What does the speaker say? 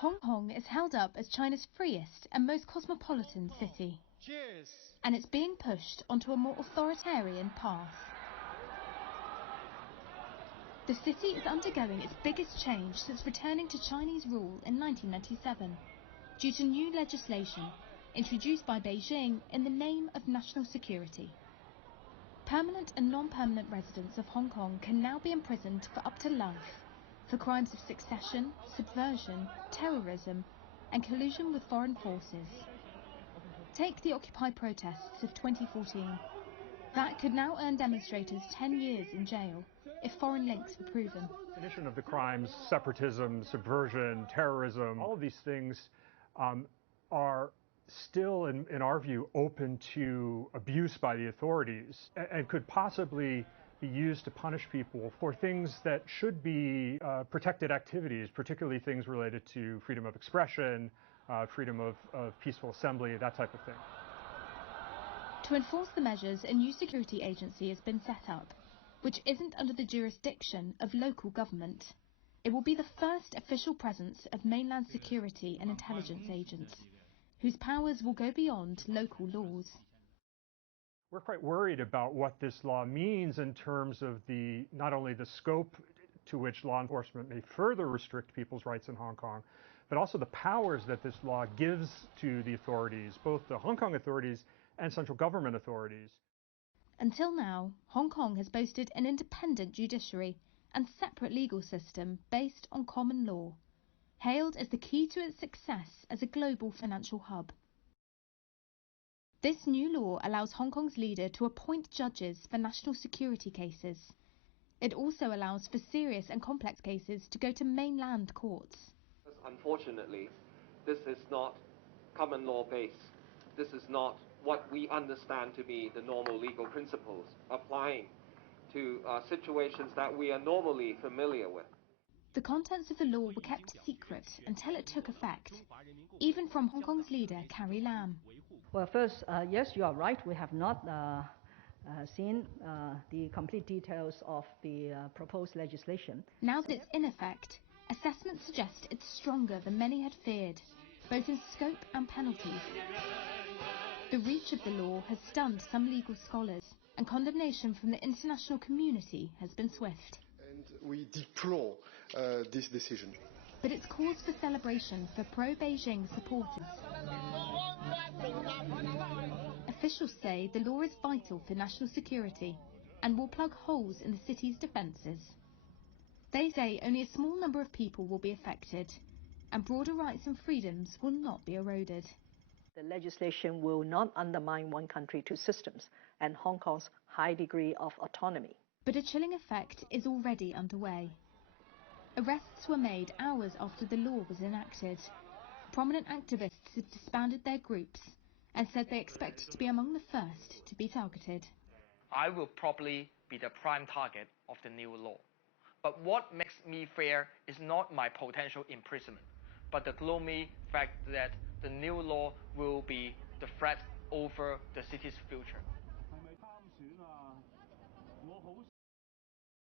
Hong Kong is held up as China's freest and most cosmopolitan city. Cheers. And it's being pushed onto a more authoritarian path. The city is undergoing its biggest change since returning to Chinese rule in 1997, due to new legislation introduced by Beijing in the name of national security. Permanent and non-permanent residents of Hong Kong can now be imprisoned for up to life for crimes of succession, subversion, terrorism, and collusion with foreign forces. Take the Occupy protests of 2014. That could now earn demonstrators 10 years in jail if foreign links were proven. The definition of the crimes, separatism, subversion, terrorism, all of these things are still, in our view, open to abuse by the authorities and could possibly be used to punish people for things that should be protected activities, particularly things related to freedom of expression, freedom of peaceful assembly, that type of thing. To enforce the measures, a new security agency has been set up, which isn't under the jurisdiction of local government. It will be the first official presence of mainland security and intelligence agents, whose powers will go beyond local laws. We're quite worried about what this law means in terms of not only the scope to which law enforcement may further restrict people's rights in Hong Kong, but also the powers that this law gives to the authorities, both the Hong Kong authorities and central government authorities. Until now, Hong Kong has boasted an independent judiciary and separate legal system based on common law, hailed as the key to its success as a global financial hub. This new law allows Hong Kong's leader to appoint judges for national security cases. It also allows for serious and complex cases to go to mainland courts. Unfortunately, this is not common law based. This is not what we understand to be the normal legal principles applying to situations that we are normally familiar with. The contents of the law were kept secret until it took effect, even from Hong Kong's leader, Carrie Lam. Well, first, yes, you are right. We have not seen the complete details of the proposed legislation. Now that it's in effect, assessments suggest it's stronger than many had feared, both in scope and penalties. The reach of the law has stunned some legal scholars, and condemnation from the international community has been swift. And we deplore this decision. But it's cause for celebration for pro-Beijing supporters. Officials say the law is vital for national security and will plug holes in the city's defences. They say only a small number of people will be affected, and broader rights and freedoms will not be eroded. The legislation will not undermine one country, two systems, and Hong Kong's high degree of autonomy. But a chilling effect is already underway. Arrests were made hours after the law was enacted. Prominent activists have disbanded their groups and said they expect to be among the first to be targeted. I will probably be the prime target of the new law. But what makes me fear is not my potential imprisonment, but the gloomy fact that the new law will be the threat over the city's future.